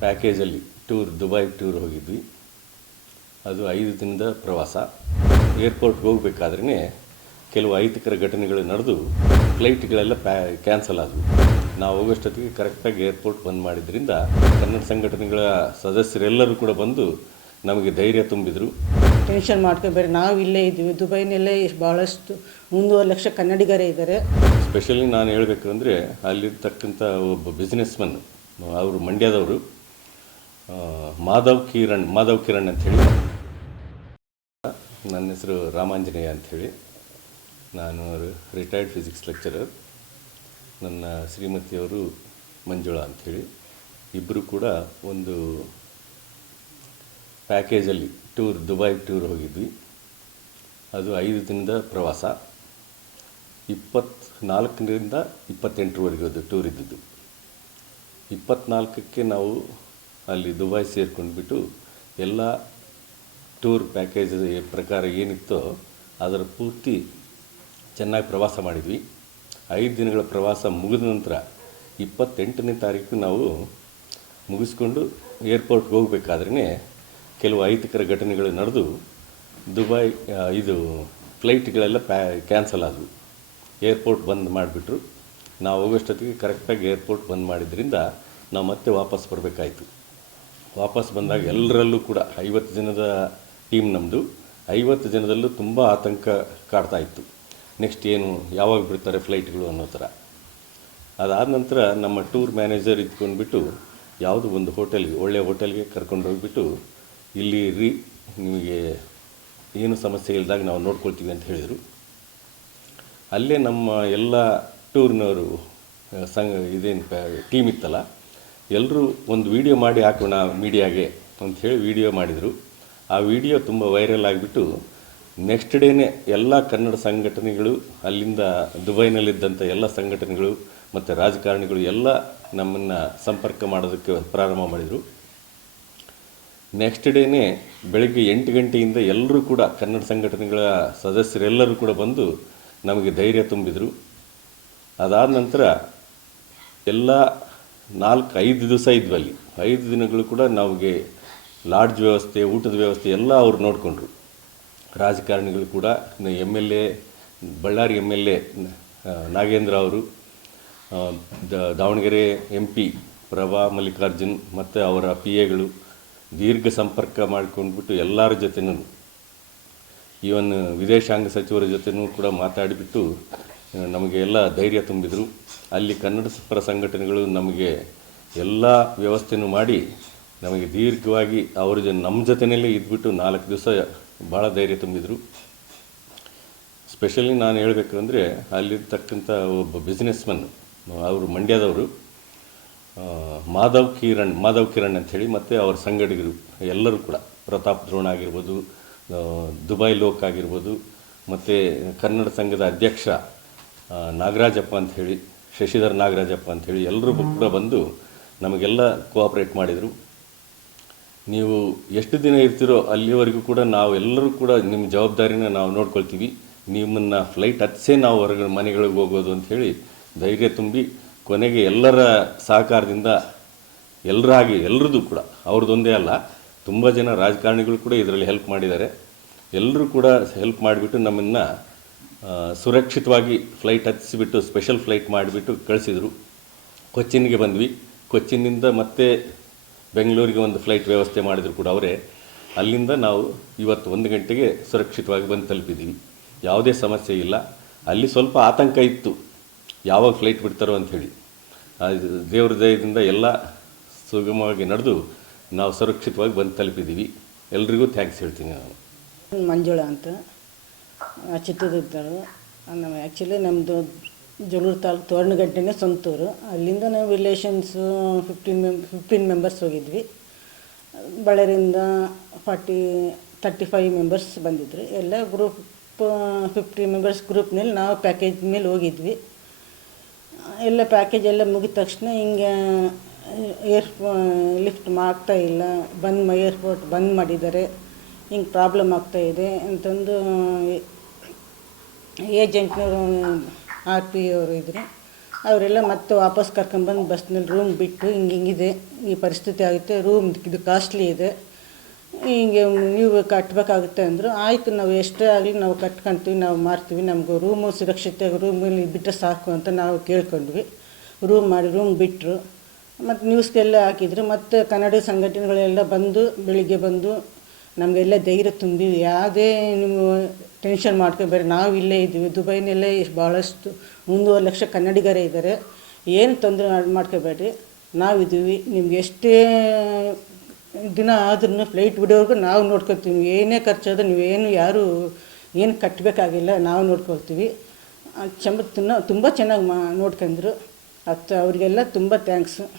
ಪ್ಯಾಕೇಜಲ್ಲಿ Dubai tour ಹೋಗಿದ್ವಿ. ಅದು 5 ದಿನದ ಪ್ರವಾಸ. ಏರ್ಪೋರ್ಟ್ಗೆ ಹೋಗಬೇಕಾದ್ರೇ ಕೆಲವು ಅಹಿತಕರ ಘಟನೆಗಳು ನಡೆದು ಫ್ಲೈಟ್ಗಳೆಲ್ಲ ಕ್ಯಾನ್ಸಲ್ ಆದವು. ನಾವು ಹೋಗೋಷ್ಟೊತ್ತಿಗೆ ಕರೆಕ್ಟಾಗಿ ಏರ್ಪೋರ್ಟ್ ಬಂದ್ ಮಾಡಿದ್ರಿಂದ ಕನ್ನಡ ಸಂಘಟನೆಗಳ ಸದಸ್ಯರೆಲ್ಲರೂ ಕೂಡ ಬಂದು ನಮಗೆ ಧೈರ್ಯ ತುಂಬಿದರು. ಟೆನ್ಷನ್ ಮಾಡ್ಕೋಬೇಡಿ, ನಾವು ಇಲ್ಲೇ ಇದ್ದೀವಿ. ದುಬೈನಲ್ಲೇ ಭಾಳಷ್ಟು 1.5 ಲಕ್ಷ ಕನ್ನಡಿಗರೇ ಇದ್ದಾರೆ. ಸ್ಪೆಷಲಿ ನಾನು ಹೇಳಬೇಕು ಅಂದರೆ ಅಲ್ಲಿರ್ತಕ್ಕಂಥ ಒಬ್ಬ ಬಿಸ್ನೆಸ್ಮನ್, ಅವರು ಮಂಡ್ಯದವರು, ಮಾಧವ್ ಕಿರಣ್ ಅಂಥೇಳಿ. ನನ್ನ ಹೆಸರು ರಾಮಾಂಜನೇಯ ಅಂಥೇಳಿ. ನಾನು ರಿಟೈರ್ಡ್ ಫಿಸಿಕ್ಸ್ ಲೆಕ್ಚರರ್. ನನ್ನ ಶ್ರೀಮತಿಯವರು ಮಂಜುಳಾ ಅಂಥೇಳಿ. ಇಬ್ಬರು ಕೂಡ ಒಂದು ಪ್ಯಾಕೇಜಲ್ಲಿ ದುಬೈ ಟೂರ್ ಹೋಗಿದ್ವಿ. ಅದು 5 ದಿನದ ಪ್ರವಾಸ. 24ರಿಂದ 28ರವರೆಗೆ ಅದು ಟೂರ್ ಇದ್ದಿದ್ದು. 24ಕ್ಕೆ ನಾವು ಅಲ್ಲಿ ದುಬೈ ಸೇರ್ಕೊಂಡ್ಬಿಟ್ಟು ಎಲ್ಲ ಟೂರ್ ಪ್ಯಾಕೇಜ್ ಪ್ರಕಾರ ಏನಿತ್ತೋ ಅದರ ಪೂರ್ತಿ ಚೆನ್ನಾಗಿ ಪ್ರವಾಸ ಮಾಡಿದ್ವಿ. 5 ದಿನಗಳ ಪ್ರವಾಸ ಮುಗಿದ ನಂತರ 28ನೇ ತಾರೀಕು ನಾವು ಮುಗಿಸ್ಕೊಂಡು ಏರ್ಪೋರ್ಟ್ಗೆ ಹೋಗಬೇಕಾದ್ರೇ ಕೆಲವು ಅಹಿತಕರ ಘಟನೆಗಳು ನಡೆದು ದುಬೈ ಫ್ಲೈಟ್ಗಳೆಲ್ಲ ಕ್ಯಾನ್ಸಲ್ ಆದವು. ಏರ್ಪೋರ್ಟ್ ಬಂದ್ ಮಾಡಿಬಿಟ್ರು. ನಾವು ಹೋಗೋಷ್ಟೊತ್ತಿಗೆ ಕರೆಕ್ಟಾಗಿ ಏರ್ಪೋರ್ಟ್ ಬಂದ್ ಮಾಡಿದ್ರಿಂದ ನಾವು ಮತ್ತೆ ವಾಪಸ್ ಬರಬೇಕಾಯಿತು. ವಾಪಸ್ ಬಂದಾಗ ಎಲ್ಲರಲ್ಲೂ ಕೂಡ 50 ಜನದ ಟೀಮ್ ನಮ್ಮದು. 50 ಜನದಲ್ಲೂ ತುಂಬ ಆತಂಕ ಕಾಡ್ತಾ ಇತ್ತು. ನೆಕ್ಸ್ಟ್ ಏನು, ಯಾವಾಗ ಬಿಡ್ತಾರೆ ಫ್ಲೈಟ್ಗಳು ಅನ್ನೋ ಥರ. ಅದಾದ ನಂತರ ನಮ್ಮ ಟೂರ್ ಮ್ಯಾನೇಜರ್ ಇದ್ಕೊಂಡ್ಬಿಟ್ಟು ಯಾವುದೋ ಒಂದು ಒಳ್ಳೆಯ ಹೋಟೆಲ್ಗೆ ಕರ್ಕೊಂಡು ಹೋಗಿಬಿಟ್ಟು, ಇಲ್ಲಿ ನಿಮಗೆ ಏನು ಸಮಸ್ಯೆ ಇಲ್ಲದಾಗ ನಾವು ನೋಡ್ಕೊಳ್ತೀವಿ ಅಂತ ಹೇಳಿದರು. ಅಲ್ಲೇ ನಮ್ಮ ಎಲ್ಲ ಟೂರ್ನವರು ಟೀಮ್ ಇತ್ತಲ್ಲ, ಎಲ್ಲರೂ ಒಂದು ವಿಡಿಯೋ ಮಾಡಿ ಹಾಕೋಣ ಮೀಡಿಯಾಗೆ ಅಂಥೇಳಿ ವಿಡಿಯೋ ಮಾಡಿದರು. ಆ ವಿಡಿಯೋ ತುಂಬ ವೈರಲ್ ಆಗಿಬಿಟ್ಟು ನೆಕ್ಸ್ಟ್ ಡೇನೇ ಎಲ್ಲ ಕನ್ನಡ ಸಂಘಟನೆಗಳು, ಅಲ್ಲಿಂದ ದುಬೈನಲ್ಲಿದ್ದಂಥ ಎಲ್ಲ ಸಂಘಟನೆಗಳು ಮತ್ತು ರಾಜಕಾರಣಿಗಳು ಎಲ್ಲ ನಮ್ಮನ್ನು ಸಂಪರ್ಕ ಮಾಡೋದಕ್ಕೆ ಪ್ರಾರಂಭ ಮಾಡಿದರು. ನೆಕ್ಸ್ಟ್ ಡೇನೇ ಬೆಳಗ್ಗೆ 8 ಗಂಟೆಯಿಂದ ಎಲ್ಲರೂ ಕೂಡ ಕನ್ನಡ ಸಂಘಟನೆಗಳ ಸದಸ್ಯರೆಲ್ಲರೂ ಕೂಡ ಬಂದು ನಮಗೆ ಧೈರ್ಯ ತುಂಬಿದರು. ಅದಾದ ನಂತರ ಎಲ್ಲ 4-5 ದಿವಸ ಇದ್ವಿ ಅಲ್ಲಿ. 5 ದಿನಗಳು ಕೂಡ ನಮಗೆ ಲಾಡ್ಜ್ ವ್ಯವಸ್ಥೆ, ಊಟದ ವ್ಯವಸ್ಥೆ ಎಲ್ಲ ಅವ್ರು ನೋಡಿಕೊಂಡ್ರು. ರಾಜಕಾರಣಿಗಳು ಕೂಡ ಬಳ್ಳಾರಿ MLA ನಾಗೇಂದ್ರ ಅವರು, ದಾವಣಗೆರೆ MP ಪ್ರಭಾ ಮಲ್ಲಿಕಾರ್ಜುನ್ ಮತ್ತು ಅವರ PAಗಳು ದೀರ್ಘ ಸಂಪರ್ಕ ಮಾಡಿಕೊಂಡ್ಬಿಟ್ಟು ಎಲ್ಲರ ಜೊತೆನೂ, ಈವನ್ ವಿದೇಶಾಂಗ ಸಚಿವರ ಜೊತೆನೂ ಕೂಡ ಮಾತಾಡಿಬಿಟ್ಟು ನಮಗೆ ಎಲ್ಲ ಧೈರ್ಯ ತುಂಬಿದರು. ಅಲ್ಲಿ ಕನ್ನಡ ಪರ ಸಂಘಟನೆಗಳು ನಮಗೆ ಎಲ್ಲ ವ್ಯವಸ್ಥೆನೂ ಮಾಡಿ ನಮಗೆ ದೀರ್ಘವಾಗಿ ನಮ್ಮ ಜೊತೆಯಲ್ಲೇ ಇದ್ಬಿಟ್ಟು 4 ದಿವಸ ಭಾಳ ಧೈರ್ಯ ತುಂಬಿದರು. ಸ್ಪೆಷಲಿ ನಾನು ಹೇಳಬೇಕು ಅಂದರೆ ಅಲ್ಲಿರ್ತಕ್ಕಂಥ ಒಬ್ಬ ಬಿಸ್ನೆಸ್ಮನ್, ಅವರು ಮಂಡ್ಯದವರು, ಮಾಧವ್ ಕಿರಣ್ ಅಂಥೇಳಿ, ಮತ್ತು ಅವರ ಸಂಗಡಿಗರು ಎಲ್ಲರೂ ಕೂಡ, ಪ್ರತಾಪ್ ದ್ರೋಣ ಆಗಿರ್ಬೋದು, ದುಬೈ ಲೋಕ್ ಆಗಿರ್ಬೋದು, ಮತ್ತು ಕನ್ನಡ ಸಂಘದ ಅಧ್ಯಕ್ಷ ನಾಗರಾಜಪ್ಪ ಅಂಥೇಳಿ, ಶಶಿಧರ್ ನಾಗರಾಜಪ್ಪ ಅಂಥೇಳಿ ಎಲ್ಲರೂ ಕೂಡ ಬಂದು ನಮಗೆಲ್ಲ ಕೋಆಪ್ರೇಟ್ ಮಾಡಿದರು. ನೀವು ಎಷ್ಟು ದಿನ ಇರ್ತೀರೋ ಅಲ್ಲಿವರೆಗೂ ಕೂಡ ಎಲ್ಲರೂ ಕೂಡ ನಿಮ್ಮ ಜವಾಬ್ದಾರಿನ ನಾವು ನೋಡ್ಕೊಳ್ತೀವಿ, ನಿಮ್ಮನ್ನು ಫ್ಲೈಟ್ ಹತ್ತಿಸೇ ನಾವು ಹೊರಗಡೆ ಮನೆಗಳಿಗೆ ಹೋಗೋದು ಅಂಥೇಳಿ ಧೈರ್ಯ ತುಂಬಿ, ಕೊನೆಗೆ ಎಲ್ಲರ ಸಹಕಾರದಿಂದ ಎಲ್ಲರದ್ದು ಕೂಡ, ಅವ್ರದ್ದೊಂದೇ ಅಲ್ಲ, ತುಂಬ ಜನ ರಾಜಕಾರಣಿಗಳು ಕೂಡ ಇದರಲ್ಲಿ ಹೆಲ್ಪ್ ಮಾಡಿದ್ದಾರೆ. ಎಲ್ಲರೂ ಕೂಡ ಹೆಲ್ಪ್ ಮಾಡಿಬಿಟ್ಟು ನಮ್ಮನ್ನು ಸುರಕ್ಷಿತವಾಗಿ ಫ್ಲೈಟ್ ಹತ್ತಿಸಿಬಿಟ್ಟು ಸ್ಪೆಷಲ್ ಫ್ಲೈಟ್ ಮಾಡಿಬಿಟ್ಟು ಕಳಿಸಿದರು. ಕೊಚ್ಚಿನ್ಗೆ ಬಂದ್ವಿ. ಕೊಚ್ಚಿನ್ನಿಂದ ಮತ್ತೆ ಬೆಂಗಳೂರಿಗೆ ಒಂದು ಫ್ಲೈಟ್ ವ್ಯವಸ್ಥೆ ಮಾಡಿದ್ರು ಕೂಡ ಅವರೇ. ಅಲ್ಲಿಂದ ನಾವು ಇವತ್ತು 1 ಗಂಟೆಗೆ ಸುರಕ್ಷಿತವಾಗಿ ಬಂದು ತಲುಪಿದ್ದೀವಿ. ಯಾವುದೇ ಸಮಸ್ಯೆ ಇಲ್ಲ. ಅಲ್ಲಿ ಸ್ವಲ್ಪ ಆತಂಕ ಇತ್ತು, ಯಾವಾಗ ಫ್ಲೈಟ್ ಬಿಡ್ತಾರೋ ಅಂಥೇಳಿ. ದೇವ್ರ ದಯದಿಂದ ಎಲ್ಲ ಸುಗಮವಾಗಿ ನಡೆದು ನಾವು ಸುರಕ್ಷಿತವಾಗಿ ಬಂದು ತಲುಪಿದ್ದೀವಿ. ಎಲ್ರಿಗೂ ಥ್ಯಾಂಕ್ಸ್ ಹೇಳ್ತೀನಿ ನಾನು. ಮಂಜುಳಾ ಅಂತ, ಚಿತ್ರದುರ್ಗದವರು. ಆ್ಯಕ್ಚುಲಿ ನಮ್ಮದು ಜಗಳೂರು ತಾಲೂಕು ತೋರಣಗಟ್ಟೆನೇ ಸ್ವಂತೂರು. ಅಲ್ಲಿಂದ ನಾವು ರಿಲೇಷನ್ಸು 15 ಮೆಂಬರ್ಸ್ ಹೋಗಿದ್ವಿ. ಬಳ್ಳಾರಿಯಿಂದ 35 ಮೆಂಬರ್ಸ್ ಬಂದಿದ್ದರು. ಎಲ್ಲ ಗ್ರೂಪ್ 50 ಮೆಂಬರ್ಸ್ ಗ್ರೂಪ್ನಲ್ಲಿ ನಾವು ಪ್ಯಾಕೇಜ್ ಮೇಲೆ ಹೋಗಿದ್ವಿ. ಎಲ್ಲ ಪ್ಯಾಕೇಜ್ ಎಲ್ಲ ಮುಗಿದ ತಕ್ಷಣ ಹಿಂಗೆ ಲಿಫ್ಟ್ ಆಗ್ತಾಯಿಲ್ಲ, ಏರ್ಪೋರ್ಟ್ ಬಂದ್ ಮಾಡಿದ್ದಾರೆ, ಹಿಂಗೆ ಪ್ರಾಬ್ಲಮ್ ಆಗ್ತಾಯಿದೆ ಅಂತಂದು ಏಜೆಂಟ್ನವರು RP ಅವರು ಇದ್ದರು. ಅವರೆಲ್ಲ ಮತ್ತೆ ವಾಪಸ್ ಕರ್ಕೊಂಬಂದು ಬಸ್ನಲ್ಲಿ ರೂಮ್ ಬಿಟ್ಟು ಹಿಂಗಿದೆ ಈ ಪರಿಸ್ಥಿತಿ ಆಗುತ್ತೆ, ರೂಮ್ ಇದು ಕಾಸ್ಟ್ಲಿ ಇದೆ, ಹಿಂಗೆ ನೀವು ಕಟ್ಟಬೇಕಾಗುತ್ತೆ ಅಂದರು. ಆಯಿತು, ನಾವು ಎಷ್ಟೇ ಆಗಲಿ ನಾವು ಕಟ್ಕೊತೀವಿ, ನಾವು ಮಾಡ್ತೀವಿ, ನಮಗೂ ರೂಮು ಸುರಕ್ಷಿತ, ರೂಮಲ್ಲಿ ಬಿಟ್ಟರೆ ಸಾಕು ಅಂತ ನಾವು ಕೇಳ್ಕೊಂಡ್ವಿ. ರೂಮ್ ಬಿಟ್ಟರು. ಮತ್ತು ನ್ಯೂಸ್ಗೆಲ್ಲ ಹಾಕಿದ್ರು. ಮತ್ತು ಕನ್ನಡ ಸಂಘಟನೆಗಳೆಲ್ಲ ಬಂದು ಬೆಳಿಗ್ಗೆ ಬಂದು ನಮಗೆಲ್ಲ ಧೈರ್ಯ ತುಂಬಿ, ಯಾವುದೇ ನೀವು ಟೆನ್ಷನ್ ಮಾಡ್ಕೋಬೇಡಿ, ನಾವು ಇಲ್ಲೇ ಇದ್ದೀವಿ, ದುಬೈನಲ್ಲೇ ಭಾಳಷ್ಟು 3.5 ಲಕ್ಷ ಕನ್ನಡಿಗರೇ ಇದ್ದಾರೆ, ಏನು ತೊಂದರೆ ಮಾಡ್ಕೋಬೇಡ್ರಿ, ನಾವಿದ್ದೀವಿ, ನಿಮ್ಗೆ ಎಷ್ಟೇ ದಿನ ಆದ್ರೂ ಫ್ಲೈಟ್ ಬಿಡೋವರೆಗೂ ನಾವು ನೋಡ್ಕೊತೀವಿ, ಏನೇ ಖರ್ಚಾದ್ರೂ ನೀವೇನು ಯಾರು ಏನು ಕಟ್ಟಬೇಕಾಗಿಲ್ಲ, ನಾವು ನೋಡ್ಕೊಳ್ತೀವಿ. ತುಂಬ ಚೆನ್ನಾಗಿ ನೋಡ್ಕೊಂಡ್ರು. ಅವರಿಗೆಲ್ಲ ತುಂಬ ಥ್ಯಾಂಕ್ಸು.